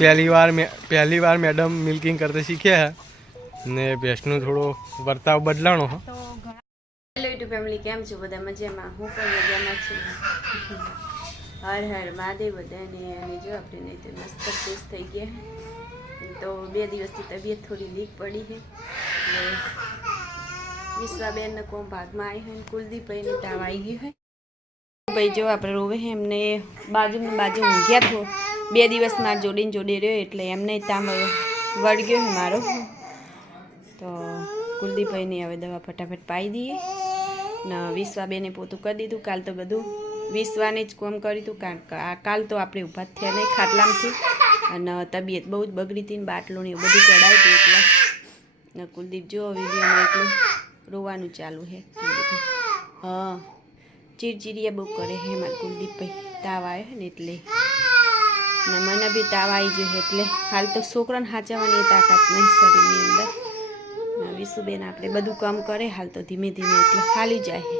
पहली बार madam milking करते सीखे है ने भैंसनो थोड़ो वर्ताव बदलाणो है। तो हेलो यूट्यूब फैमिली केम छो बधा मजामां? हूँ पण मजामां छुं। हर हर महादेव बधाने। अने जो आपणे नहीं तो मस्त खुश थई गया है। तो 2 दिवसथी तबीयत थोड़ी वीक पड़ी है। विश्वाबेन को भाग में आई है। कुलदीप भाई ने ताव आई गयो है। भाई जो આપણે રોવે है એમને બાજુમાં બાજુ ઊંઘ્યા થો 2 દિવસ માં જોડીને જોડી રહ્યો એટલે એમને તામ વળગ્યો है मारो। तो कुलदीप भाई ने हवे दवा फटाफट पाई दीए ने विश्वाबेने पोतुं कर दीधुं। काल तो बधुं विश्वाने ज काम कर्युं हतुं कारण के आ काल तो आपणे ऊभा थया नहीं खाटलामांथी अने तबीयत बहु ज बगड़ी थी। बाटलो ने बधुं चढ़ाव्युं हतुं એટલે ने कुलदीप जो विडियोमां એટલું रोवानुं चालू है। हाँ चिड़चिड़िया बहु करे है मारा कुलदीप भाई। ताव आव्यो है ने एटले ने मने बी ताव आई गयो એટલે हाल तो छोकराने हाचवવાની ताकत नहीं शरीरनी अंदर। विशुबेन आपणे बधुं काम करे हाल तो धीमे धीमे એટલે हाली जाए है।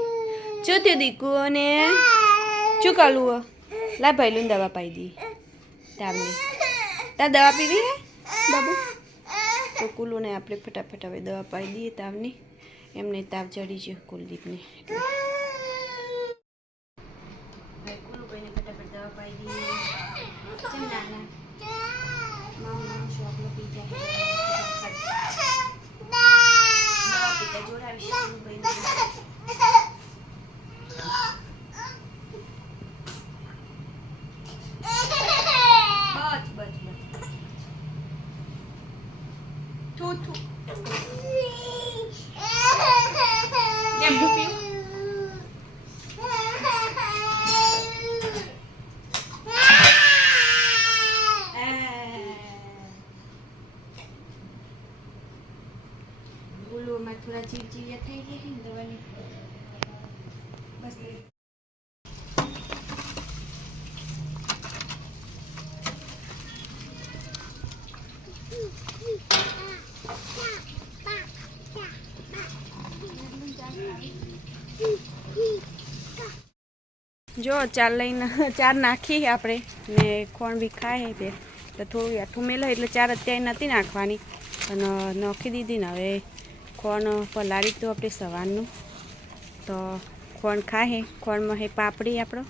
जो ते दीकू ने चू कालू ला भाई लून दवा पाई दी तावनी ता दवा पीवी है बाबू। तो कुलू ने आपणे फटाफट हवे दवा पाई दी तावनी। एमने ताव चढ़ी गयो कुलदीप ने એટલે कुलू भाई ने फटाफट दवा पाई दी। चल नाना मामा शॉप में पी जाए दवा पीता जोड़ा विषय भाई ने थोड़ा चिड़चिड़िया थी गई है दवा ने बस जो चार लईने 4 नाखी आपणे ने खोण बी खाए पे तो थोड़ું યાઠું મેલે એટલે 4 અત્યારે નથી નાખવાની અને નાખી દીધી ને હવે खोण पलाड़ी तो अपने सवारनु तो खोण खाए। खोण में है पापड़ी आपड़ो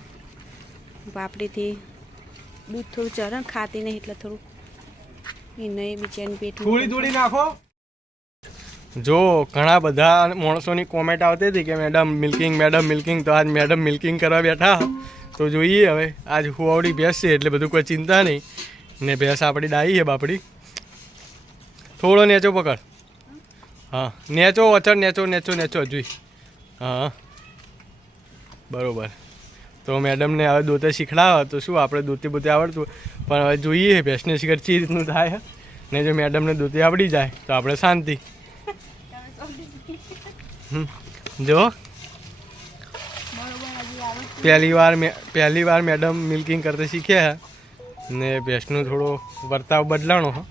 पापड़ी थी दूध थोड़ू चरण खाती नहीं એટલે થોડું એને બીચાને પેટ થોડી થોડી નાખો। जो घણા બધા માણસોની કોમેન્ટ આવતી હતી કે મેડમ મિલ્કિંગ તો આજ મેડમ મિલ્કિંગ કરવા બેઠા તો જોઈએ હવે આજ હુવાવડી ભેંસ છે એટલે બધું કોઈ ચિંતા નહીં ને ભેંસ આપણી ડાઈ છે બાપડી। થોડો નેચો પકડ हाँ नेचो अचर नेचो जुई हाँ बराबर। तो मैडम ने हवे दोते शीखवाड़ा तो शू आपणे दोते बोते आवड़तुं पण हवे जोईए भैंसने शीखर ची रीतनुं थाय ने जो मैडम ने दोते आवड़ी जाए तो आपणे शांति। जो पहली बार मैडम मिल्किंग करते सीखे है ने भैंसनो थोड़ो वर्ताव बदलाणो है।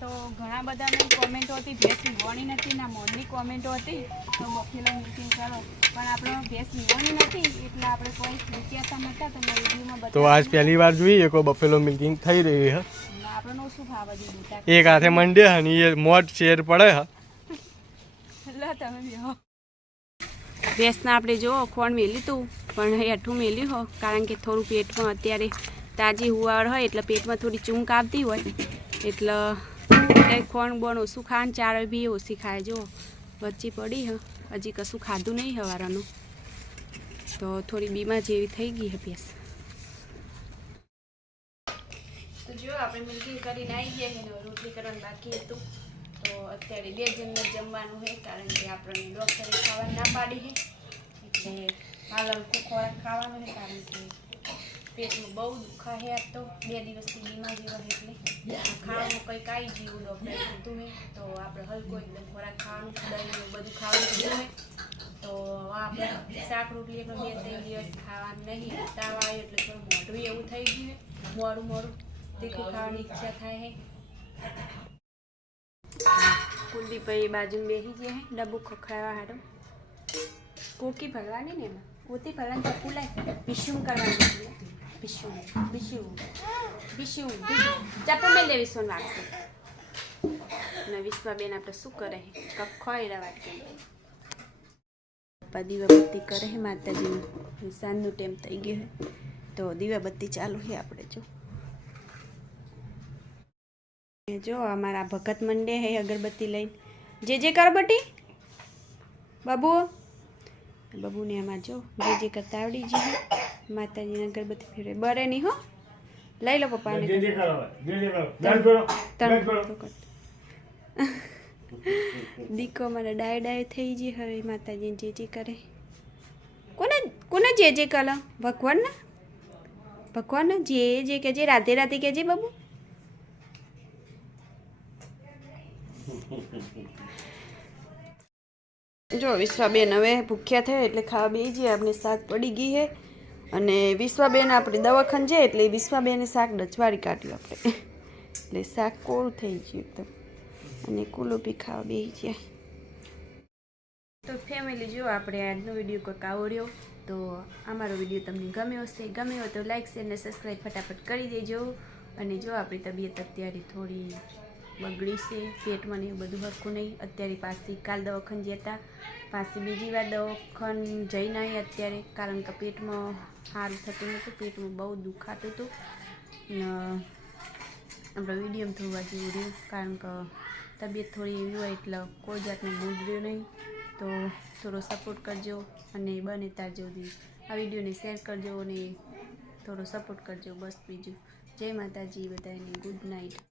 घणा बधाने कमेंटो हती भैंस वीवणी नथी ना मोडनी कमेंटो हती तो बफेलो मिल्किंग करो पण आपणे भैंस वीवणी नथी એટલે આપણે કોઈ વિચારતા નતા તો મેં વિડિયોમાં બતાવ્યું। तो आज पहली बार જોઈએ को बफेलो मिल्किंग થઈ રહી है। આપણનો શું ભાવ દીધું एक हाथे मंडे है ये मोट शेर पड़े है ला તમે બેહો। ભેંસના આપણે જો ખોણ મેલી તું પણ હેઠું મેલ્યું હો કારણ કે થોડું પેટમાં અત્યારે તાજી હુવાડ હોય એટલે પેટમાં થોડી ચૂંક આવતી હોય એટલે खोण बोण ओछું खान चार भी ओછી खाए। जो बच्ची पड़ी है हजी कशु खाधु नहीं हवारानु तो थोड़ी बीमार जेवी थई गई है भैंस। तो जो आपणे मिल्किंग करीने आई गया है रोटली करवानुं बाकी हतुं तो अत्यारे 2 जणने जमवानुं है कारण के आपणे डॉक्टरे खावा ना पाड़ी है એટલે हाल हलको खोराक खावानो है कारण के पेट में बहु दुखा है। अब तो 2 दिवस की बीमार जेवा है એટલે खावानुं कई काई जीवुं डॉक्टरे कीधुं है तो आपणे हलको एकदम खोराक खावानुं दहीने बधुं खावानुं कीधुं है। तो आपणे शाक रोटली पण 2-3 दिवस खावानुं नहीं। ताव आव्यो એટલે થોડું મોઢું એવું થઈ ગયું है मोड़ू तीखું खावानी इच्छा थाय है। कुलदीप भाई बाजू में बेही गया है डब्बू खखड़ावा हाटो कोकी भरवानी ने एमां कोती भरवानी तो फूलाय पिशुम करवानी બીશું બીશું બીશું ચાપો મેં લે વિશ્વન વાગશે અને વિશ્વાબેન આપણે શું કરે કપ ખોયડા વાટકે દીવાબત્તી કરે છે માતાજીનું સાંજનું ટાઈમ થઈ ગયો છે તો દીવાબત્તી ચાલુ છે આપણે જો અમારા ભગત મંડે હે અગરબત્તી લઈને જે કરો બટી બાબુ બાબુને આમાં જો જે કરતા આવડી જ માતાજીને અગરબત્તી ફેરવે બરે નહીં હો લઈ લો પપ્પાને દીકો મને ડાય થઈ ગઈ હવે માતાજીને જે કરે કોને જે કલો ભગવાનને જે કહેજે રાધે રાધે કહેજે બાબુ જો વિશ્વાબેન હવે ભૂખ્યા થયા એટલે ખાવા બે જઈએ આપણે શાક પડી ગઈ છે અને વિશ્વાબેન આપણે દવાખાને છે એટલે વિશ્વાબેને શાક ડચવાડી કાઢ્યું આપણે એટલે શાક કોળું થઈ ગયું એકદમ અને કુલુપી ખાવા બે જાય તો ફેમિલી જો આપણે આજનો વિડીયો કોઈક આવો રહ્યો તો અમારો વિડીયો તમને ગમ્યો હશે ગમ્યો તો લાઈક શેર અને સબસ્ક્રાઈબ ફટાફટ કરી દેજો અને જો આપણી તબિયત અત્યારે થોડી બગડી છે પેટમાં ને એવું બધું હરખું નહીં અત્યારે પાછી કાલ દવાખાને જતા પાછી બીજી વાર દવાખાને જઈ નહીં અત્યારે કારણ કે પેટમાં સારું થતું નહોતું પેટમાં બહુ દુખાતું હતું આપણો વિડીયો થોડું જેવું રહ્યું કારણ કે તબિયત થોડી એવી હોય એટલે કોઈ જાતનું મૂડ રહ્યું નહીં તો થોડો સપોર્ટ કરજો અને બને ત્યાં જલ્દી આ વિડીયોને શેર કરજો અને થોડો સપોર્ટ કરજો બસ બીજું જય માતાજી બધાને ગુડ નાઇટ